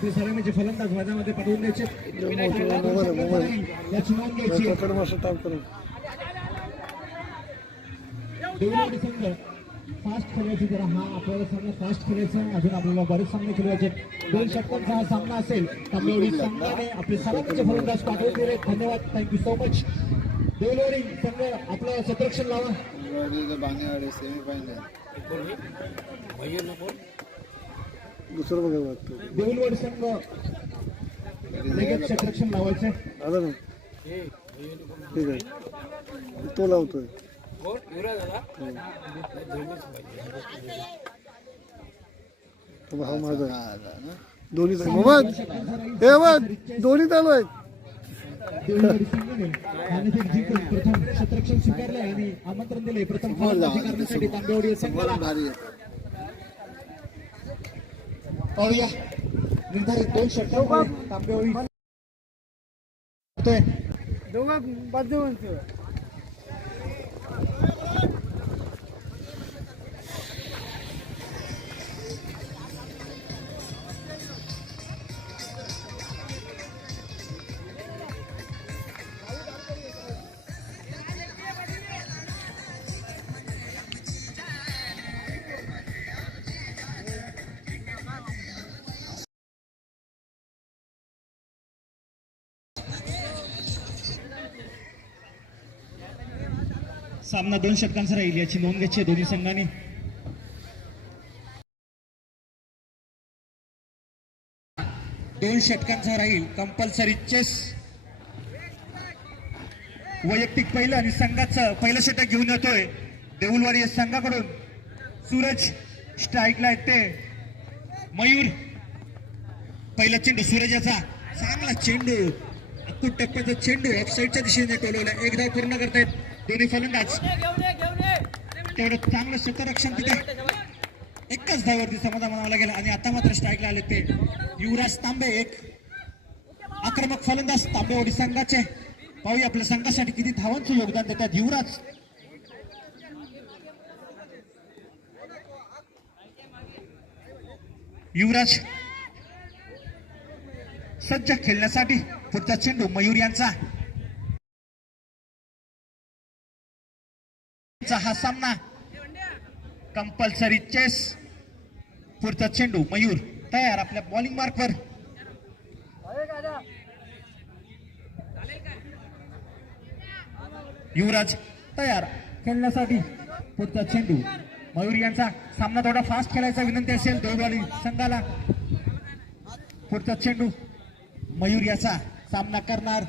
सलामीचे फलंदाज मैदानामध्ये पाठवून द्यायचे. याची नोंद घ्यायची. देवळवाडी संघ फास्ट खेळायची जरा. हा आपल्याला सामना फास्ट खेळायचा आहे. अजून आपल्याला बरेच सामने खेळायचे आहेत. दोन षटकांचा हा सामना असेल. तांबेवाडी संघाने आपले सलामीचे फलंदाज पाठवून दिले. धन्यवाद. थँक्यू सो मच देवळवाडी संघ आपलं सतरक्षण लावा. सेमीफायनल दुसरं देऊलवाडी संघ लगेच सतरक्षण लावायचं ना? ठीक आहे. तो लावतोय. हो. माझा. दोन्ही चालू. मोहम्मद हे मोहम्मद दोन्ही चालू आहेत. देऊळवाडी संघाने नाणेफेक जिंकून प्रथम सतरक्षण स्वीकारले आणि आमंत्रण दिले प्रथम फलंदाजी करण्यासाठी तांबेवाडी संघाला भारी आहे. पाहूया. निर्धारित दोन षटकांमध्ये तांबेवाडी करतोय. दोघं बाजू सामना दोन षटकांचा राहील याची नोंद घ्यायची दोन्ही संघाने. दोन षटकांचा राहील कंपल्सरी चेस वैयक्तिक पहिलं आणि संघाचं पहिलं षटक घेऊन येतोय. देऊलवाडी या संघाकडून. सूरज स्ट्राईकला येते. मयूर. पहिला चेंडू सूरजाचा. चांगला चेंडू. अक्कूट टप्प्याचा चेंडू. ऑफसाईडच्या दिशेने टोलवला एकदा पूर्ण करतायत. दोन्ही फलंदाज तेवढं चांगलं क्षेत्ररक्षण तिथे. एकच धावरती समाधान म्हणावं लागेल. आणि आता मात्र स्ट्राईकला आले ते. युवराज तांबे एक. आक्रमक फलंदाज तांबे ओढी संघाचे. पाहूया आपल्या संघासाठी किती धावांचं योगदान देतात युवराज. युवराज. सज्ज खेळण्यासाठी पुढचा चेंडू मयूर यांचा. हा सामना कंपल्सरी चेस पुढचा चेंडू मयूर तयार आपल्या बॉलिंग मार्कवर युवराज तयार खेळण्यासाठी पुढचा चेंडू मयूर यांचा सामना थोडा फास्ट खेळायचा विनंती असेल देववाडी संघाला पुढचा चेंडू मयूर याचा सामना करणार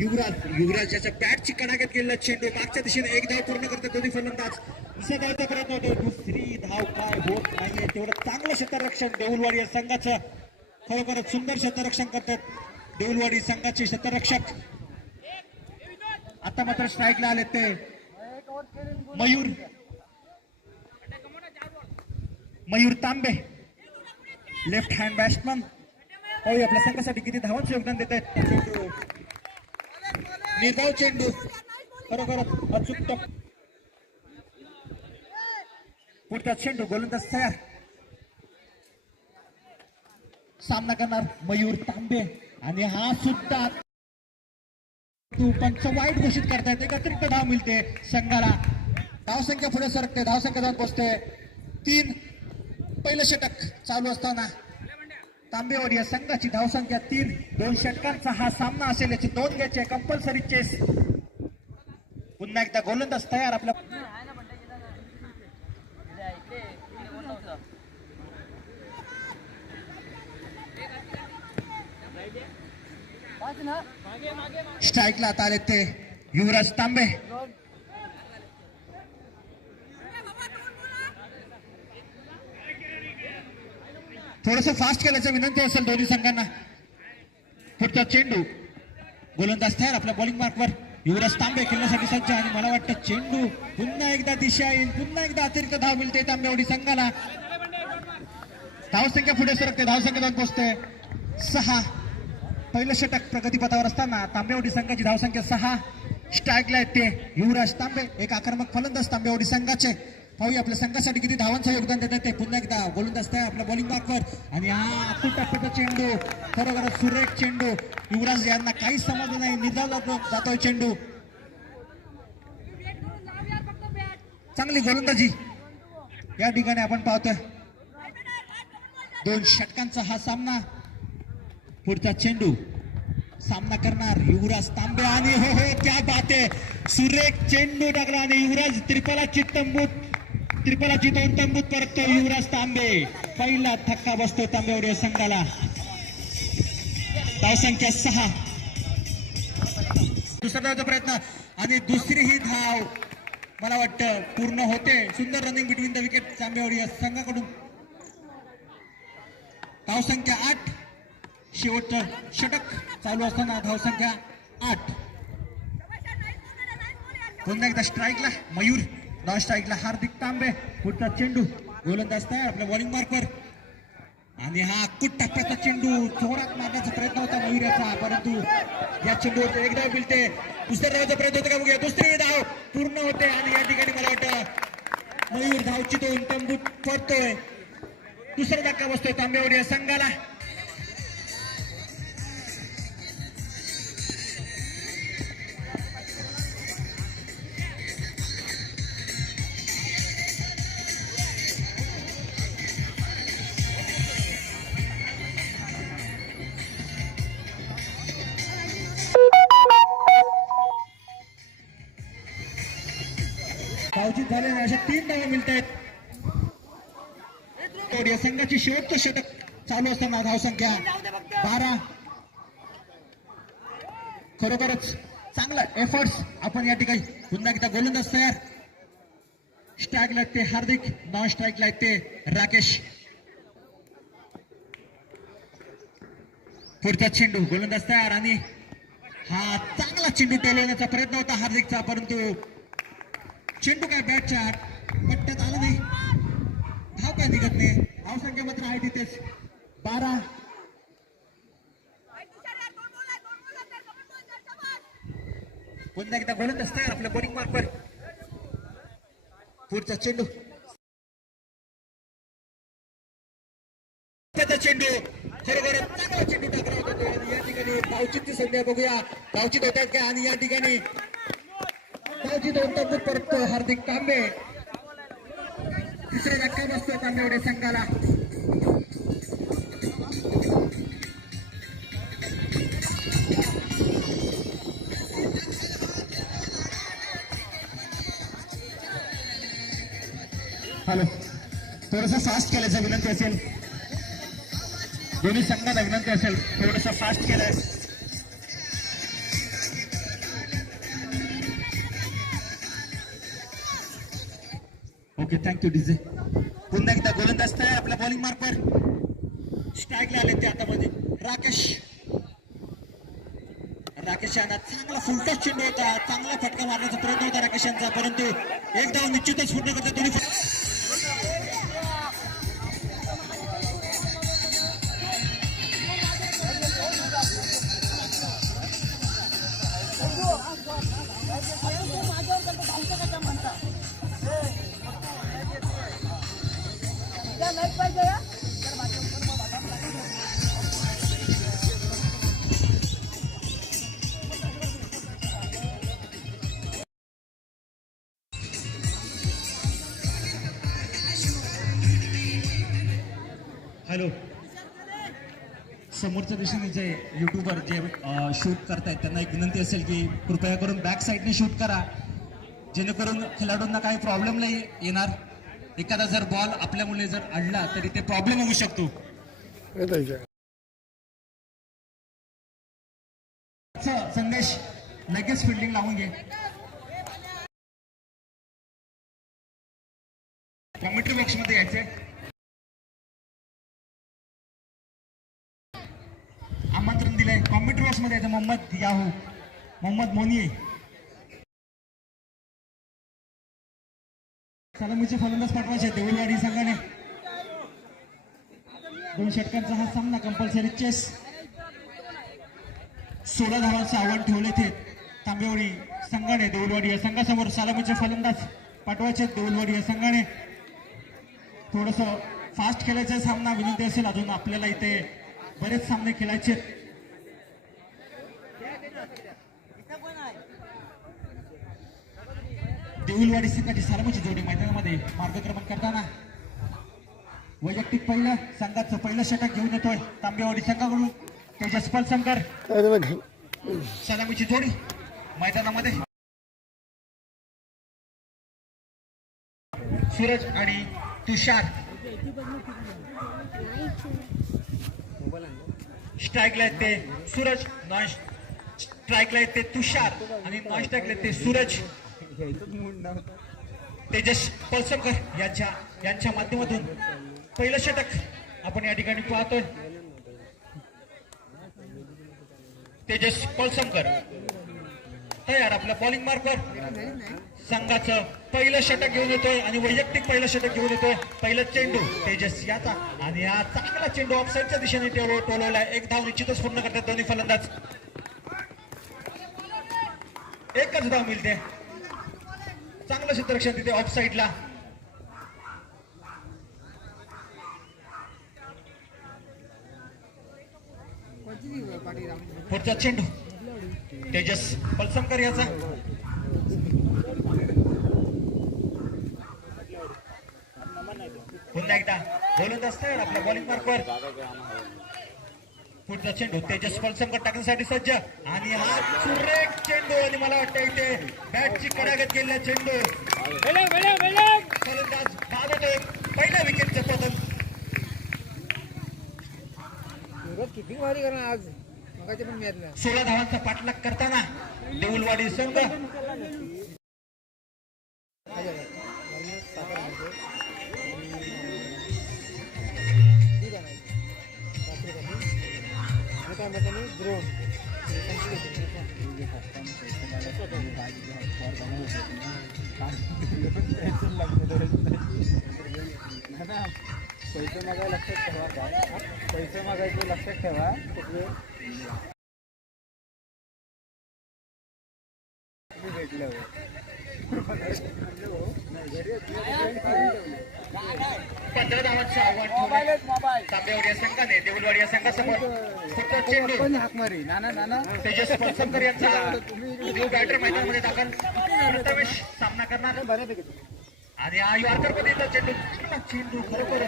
युवराज युवराज याच्या बॅटची कडाक्यात गेलेला चेंडू मागच्या दिशेने एक धाव पूर्ण करतो दोन्ही फलंदाज. दुसऱ्या धावचा प्रयत्न होतो दुसरी धाव काय होत नाहीये. तेवढं चांगलं क्षेत्ररक्षण देऊलवाडी या संघाचं. खरोखरच सुंदर क्षेत्ररक्षण करतात देऊलवाडी संघाचे क्षेत्ररक्षक आता मात्र स्ट्राईकला आले ते. Mayur. Mayur Tambe. Left hand batsman पाहूया आपल्या संघासाठी किती धावांचं योगदान देत आहेत निर्धाव चेंडू खरोखर अचूक टप पुढचा चेंडू गोलंदाज तयार. सामना करणार मयूर तांबे. आणि हा सुद्धा तू पंच वाईट घोषित करतायत एक अतिरिक्त धाव मिळते संघाला. धावसंख्या पुढे सरकते. धावसंख्या जात बसते. तीन. पहिलं षटक चालू असताना. तांबेवाडी या संघाची धावसंख्या तीन. दोन षटकांचा हा सामना असेल याची नोंद घ्यायची कंपल्सरी चेस पुन्हा एकदा गोलंदाज तयार आपल्या स्ट्राईकला आता आले ते युवराज तांबे. थोडस फास्ट खेळायचं विनंती असेल दोन्ही संघांना. पुढचा चेंडू. गोलंदाज तयार आपल्या बॉलिंग मार्कवर युवराज तांबे खेळण्यासाठी सज्ज आणि मला वाटतं चेंडू पुन्हा एकदा दिशा येईल. पुन्हा एकदा अतिरिक्त धाव मिळते तांबेवडी संघाला. धावसंख्या पुढे सरकते. धावसंख्या जाऊन पोहोचते सहा. पहिलं षटक प्रगतीपथावर असताना तांबेवडी संघाची धावसंख्या सहा. स्ट्राईकला येते. युवराज तांबे. एक आक्रमक फलंदाज तांबेवडी संघाचे. पाहूया आपल्या संघासाठी किती धावांचं योगदान देतात ते. पुन्हा एकदा बोलून आहे आपल्या बॉलिंग मार्कवर आणि हा अकुल टप्प्याचा चेंडू. खरोखर सुरेख चेंडू. युवराज यांना काहीच समजलं नाही. निजावला जातोय चेंडू. चांगली गोलंदाजी. या ठिकाणी आपण पाहतोय. दोन षटकांचा हा सामना. पुढचा चेंडू सामना करणार युवराज तांबे. आणि हो हो क्या बात आहे. सुरेख चेंडू टाकला आणि युवराज त्रिपला तंबूत त्रिपलाची दोन तंबूत परततो युवराज तांबे. पहिला थक्का बसतो तांबेवर संघाला. धावसंख्या सहा. दुसरा धावचा प्रयत्न. आणि दुसरी ही धाव मला वाटतं पूर्ण होते. सुंदर रनिंग बिटवीन द विकेट तांबेवर या संघाकडून. धावसंख्या आठ. शेवटचं षटक चालू असताना धावसंख्या आठ. पुन्हा एकदा स्ट्राईकला मयूर. नॉन स्ट्राईकला हार्दिक तांबे पुढचा चेंडू. गोलंदाज तयार आपल्या बॉलिंग मार्कवर आणि हा कुट टप्प्याचा चेंडू चोरात मारण्याचा प्रयत्न होता मयूर याचा परंतु या चेंडूवर एक धाव मिळते दुसऱ्या धावचा प्रयत्न होता का बघूया. दुसरी धाव पूर्ण होते आणि या ठिकाणी मला वाटतं मयूर धावची दोन तंबूत पडतोय. दुसरा धक्का बसतोय तांब्यावर या संघाला. पावजीत झालेल्या अशा तीन धावा मिळत आहेत. या संघाची शेवटचं षटक चालू असताना धावसंख्या बारा. खरोखरच चांगला एफर्ट्स आपण या ठिकाणी पुन्हा एकदा गोलंदाज तयार. स्ट्राईकला ते हार्दिक नॉन स्ट्राईकला ते राकेश. पुढचा चेंडू गोलंदाज तयार आणि हा चांगला चेंडू टोलवण्याचा प्रयत्न होता हार्दिकचा परंतु चेंडू काय बॅटच्या पट्ट्यात आला नाही. धाव काय निघत नाही. धावसंख्या मात्र आहे तिथेच. बारा. पुन्हा एकदा गोलंद असते आपल्या बॉलिंग मार्कवर पुढचा चेंडू. चेंडू. खरोखर चांगला चेंडू टाकला होता या ठिकाणी धावचितची संध्या बघूया. धावचित होत आहेत आणि या ठिकाणी फलंदाजी दोन तंबूत परततो हार्दिक तांबे तिसरा धक्का बसतो तांबेवडे संघाला. हॅलो. थोडस फास्ट केल्याचं विनंती असेल. दोन्ही संघाला विनंती असेल. थोडस फास्ट केलंय. ओके थँक्यू डीजे पुन्हा एकदा गोलंदाज तयार आपल्या बॉलिंग मार्कवर स्ट्राईकला आले ते आता मध्ये राकेश. राकेश यांना चांगला फुलटा चेंडू होता चांगला फटका मारण्याचा प्रयत्न होता राकेश यांचा परंतु एक धाव निश्चितच फुटण्याकरता तुम्ही समोरच्या दिशेने जे युट्यूबर जे शूट करतायत त्यांना एक विनंती असेल की कृपया करून बॅक साईडने शूट करा. जेणेकरून खेळाडूंना काही प्रॉब्लेम नाही येणार. एखादा जर बॉल आपल्या मुले जर अडला तरी ते प्रॉब्लेम होऊ शकतो. संदेश लगेच फिल्डिंग लावून घे. कॉमेंट्री बॉक्समध्ये यायचंय आमंत्रण दिलंय कॉमेंट्री बॉक्समध्ये मोहम्मद याहू. मोहम्मद मोनिये सलामीचे फलंदाज पाठवायचे देऊळवाडी संघाने. दोन षटकांचा हा सामना कंपल्सरी चेस. सोळा धावांचं आव्हान ठेवले ते तांबेवाडी संघाने देऊळवाडी या संघासमोर सलामीचे फलंदाज पाठवायचे देऊलवाडी या संघाने. थोडस फास्ट खेळायचा सामना विनंती असेल. अजून आपल्याला इथे बरेच सामने खेळायचे देऊलवाडी संघाची सारमची जोडी मैदानामध्ये मार्गक्रमण करताना. वैयक्तिक पहिलं संघाचं पहिलं षटक घेऊन येतोय तांबेवाडी संघाकडून तेजस पलसंकर सलामीची जोडी मैदानामध्ये. सूरज आणि तुषार. स्ट्राईकला आहेत ते सूरज नॉन स्ट्राईकला आहेत ते तुषार आणि नॉन स्ट्राईकला येत ते सूरज. तेजस पलसमकर यांच्या यांच्या माध्यमातून पहिलं षटक आपण या ठिकाणी पाहतोय. तेजस पलसमकर तयार आपल्या बॉलिंग मार्कवर संघाचं पहिलं षटक घेऊन येतोय आणि वैयक्तिक पहिलं षटक घेऊन येतोय. पहिलं चेंडू तेजस याचा आणि हा चांगला चेंडू ऑफसाईडच्या दिशेने टोलवला एक धाव निश्चितच पूर्ण करतात दोन्ही फलंदाज. एकच धाव मिळते. चांगलं क्षेत्ररक्षण तिथे ऑफ साईडला पुढचा चेंडू. तेजस पलसमकर याचा. पुन्हा एकदा बोलत असतं आपल्या बॉलिंग मार्कवर पुढचा चेंडू तेजस पलसमकर टाकण्यासाठी सज्ज. आणि हा सुरेख चेंडू आणि मला वाटतं इथे बॅटची कडागत गेलेला चेंडू. फलंदाज बाद होतोय पहिल्या विकेटचं पतन. किती भारी करा आज. सोळा धावांचा पाठलाग करताना देऊलवाडी संघ. पंधरा धावांचं आव्हान ठेवलं या संघाने देऊलवाडी या संघासमोर फक्त चेंडू पण नाना नाना तेजस यांचा बॅटर मैदानामध्ये दाखल प्रथमेश सामना करणार आणि हा यॉर्कर पद्धतीचा चेंडू चेंडू खरोखर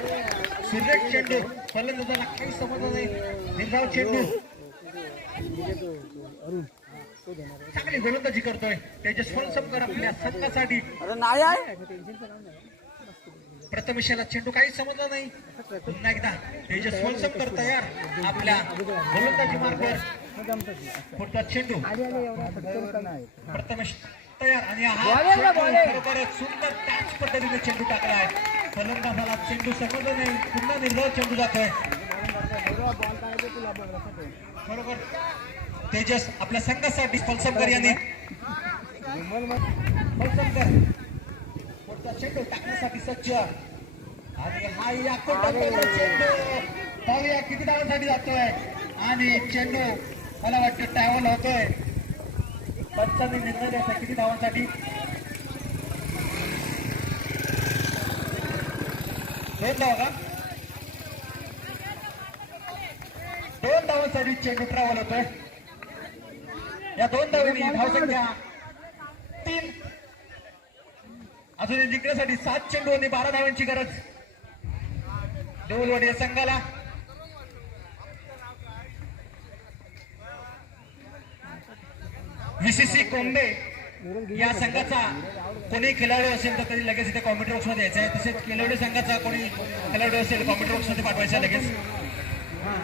सुरेख चेंडू फलंदाजाला काही समजलं नाही निर्धाव चेंडू. चांगली गोलंदाजी करतोय. तेजस फलसमकर आपल्या संघासाठी. आहे. प्रथमेशाला चेंडू काही समजला नाही. पुन्हा एकदा तेजस फलसमकर तयार. आपल्या गोलंदाजी मार्गवर पुढचा चेंडू. प्रथमेश तयार. आणि हा खरोखरच सुंदर त्याच पद्धतीने चेंडू टाकला आहे. फलंदाजाला चेंडू समजला नाही. पुन्हा निर्धाव चेंडू जातोय. बरोबर तेजस आपल्या संघासाठी फलसमकर यांनी. फलसमकर पुढचा चेंडू टाकण्यासाठी सज्ज. आणि हा चेंडू. पाहूया किती धावांसाठी जातोय. आणि चेंडू मला वाटतं ट्रॅव्हल होतोय. पंचांनी निर्णय द्यायचा किती धावांसाठी? दोन धावा का? दोन धावांसाठी चेंडू ट्रॅव्हल होतोय. या दोन धावांनी धावसंख्या तीन. अजून जिंकण्यासाठी सात चेंडू आणि बारा धावांची गरज. देऊलवाडी या संघाला. विसीसी कोंबे या संघाचा कोणी खेळाडू असेल तर तरी लगेच इथे कॉम्प्युटर बॉक्समध्ये आहे. तसेच खेळाडू संघाचा कोणी खेळाडू असेल कॉम्प्युटर बॉक्समध्ये लगेच.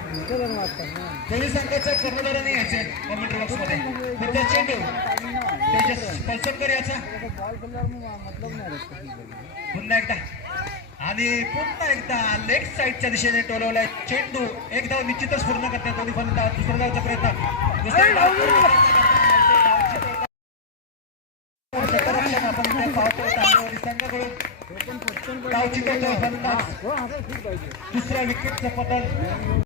दोन्ही कर्मचाऱ्यांनी यायचे कॉम्प्युटर बॉक्स चेंडू. याचा. पुन्हा एकदा. आणि पुन्हा एकदा लेग साईडच्या दिशेने टोलवलाय चेंडू. एक धाव निश्चितच पूर्ण करते दोन्ही फलंदाज. दुसऱ्या धावचा प्रयत्न. दुसऱ्या आपण इथे संघाकडून दुसऱ्या विकेटचं पतन.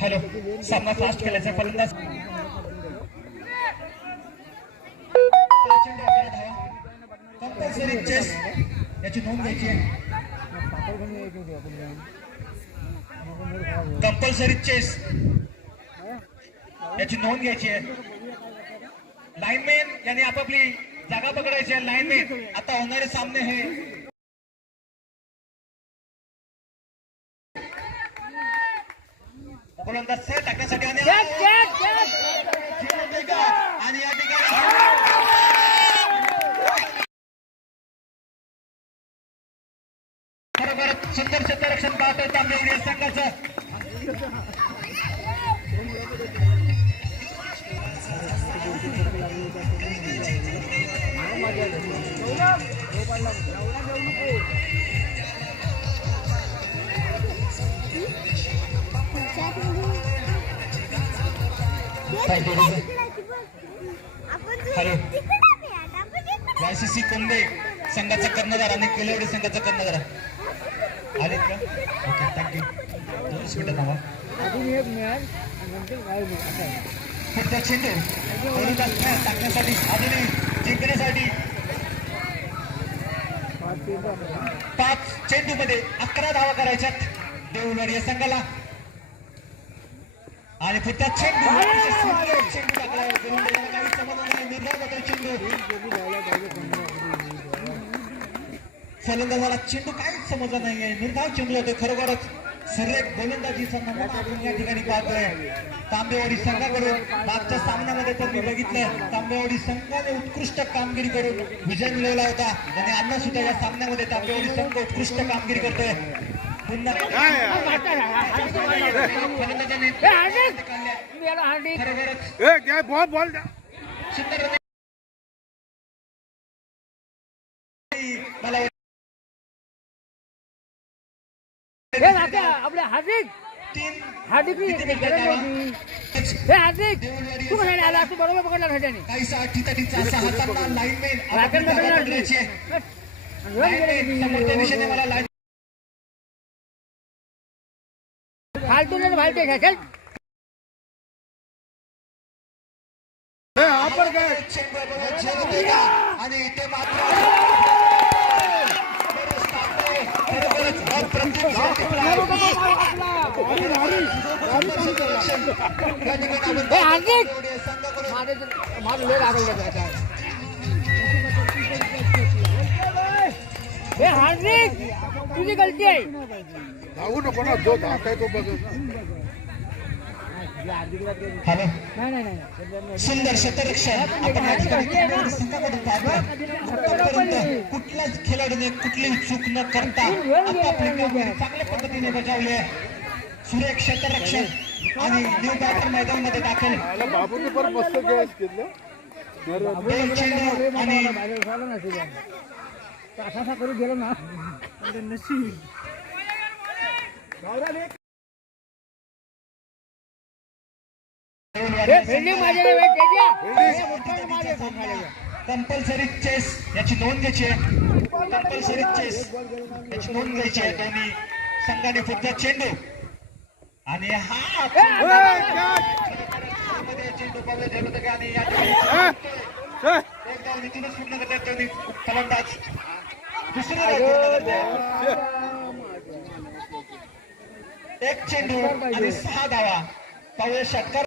हॅलो सामना फास्ट केल्याचा फलंदाज. कंपल्सरी चेस याची नोंद घ्यायची आहे. कंपल्सरी चेस याची नोंद घ्यायची आहे. लाईनमॅन यांनी आपापली जागा पकडायची आहे. लाईनमॅन आता होणारे सामने हे. गोलंदाज सेट टाकण्यासाठी आणि या ठिकाणी सुंदर क्षेत्ररक्षण पाहतोय तांबेवडी संघाचं. वायसीसी कोंबे संघाचा कर्णधार आणि केलवडी संघाचा कर्णधार. आलेत का? ओके थँक्यू दोनच मिनिटं थांबा. पुढचा चेंडू टाकण्यासाठी अजूनही जिंकण्यासाठी पाच अकरा चेंडू मध्ये अकरा धावा करायच्यात देऊळवाडी या संघाला. आणि पुढचा चेंडू चेंडू काही नाही फलंदाजाला चेंडू काहीच समजला नाहीये. निर्धाव चेंडू होते खरोखरच. सुरेख गोलंदाजीचा नमुना आपण या ठिकाणी पाहतोय. तांबेवाडी संघाकडून मागच्या सामन्यामध्ये तर मी बघितलं तांबेवाडी संघाने उत्कृष्ट कामगिरी करून विजय मिळवला होता. आणि अन्ना सुद्धा या सामन्यामध्ये तांबेवाडी संघ उत्कृष्ट कामगिरी करतोय. पुन्हा मला हे नात्या आपले हार्दिक. हार्दिक किती मिनिटं गरज द्यावा? नव्हती. हे हार्दिक तू कशाने आला तू बरोबर पकडला ह्याच्याने काही अटीतटीचा असा हातांना लाईनमॅन राखण आपण पकडला पकडायची आहे. लाईनमॅन समोरच्या दिशेने मला लाईन फालतू नाही फालतू घ्यायचं चेंडू आहे बघा, झेलत आहे का? आणि ते मात्र बरंच तापलंय. खरोखरच अप्रतिम शॉट टिपला आहे. या ठिकाणी आपण हार्दिक माझं हे हार्दिक तुझी गलती आहे धावू नको ना जो धावताय तो बघ हॅलो सुंदर शतरक्षण कुठल्याच खेळाडूने कुठलीही चूक न करता कामगिरी चांगल्या पद्धतीने बजावली आहे. सुरेख शतरक्षण आणि मैदानामध्ये दाखल बाबूने पण मस्त चेंडू असा करू गेलो ना. नशीब. कंपल्सरी चेस याची नोंद घ्यायची आहे. कंपल्सरी चेस याची नोंद घ्यायची आहे. दोन्ही संघाने फक्त चेंडू. आणि हा चेंडू होतं आणि नितीनच त्यांनी फलंदाज. दुसरी. एक चेंडू आणि सहा धावा. पाहूया षटकार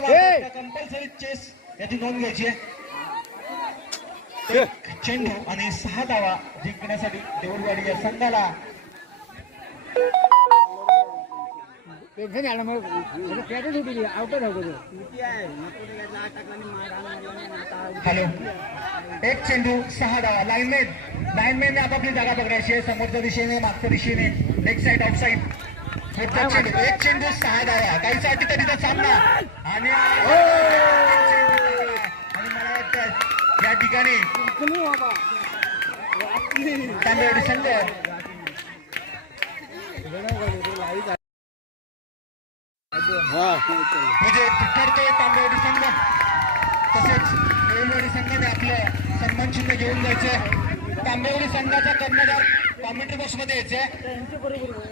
कंपल्सरी चेस याची नोंद घ्यायची आहे. एक चेंडू आणि सहा धावा जिंकण्यासाठी देऊळवाडी या संघाला. टेन्शन आलं मग होती हॅलो. एक चेंडू सहा धावा लाईनमॅन लाईनमॅनने आपापली जागा पकडायची आहे. समोरच्या दिशेने मागच्या दिशेने. लेग साईड ऑफ साईड पुढचा चेंडू. एक चेंडू सहा धावा काहीच अटीतटीचा सामना. आणि आणि मला वाटतं या ठिकाणी संघ. म्हणजे ठरतोय तांबेवाडी संघ. तसेच देऊलवाडी संघाने आपलं सन्मान चिन्ह घेऊन जायचं. तांबेवाडी संघाचा कर्णधार कॉमेंट्री बॉक्समध्ये यायचे.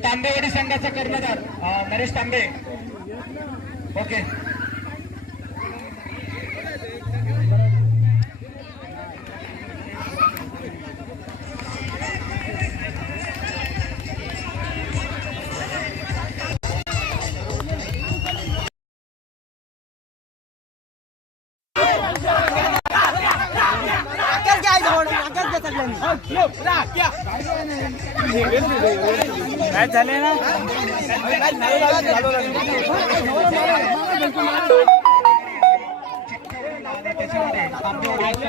तांबेवाडी संघाचा कर्णधार नरेश तांबे. ओके. झाले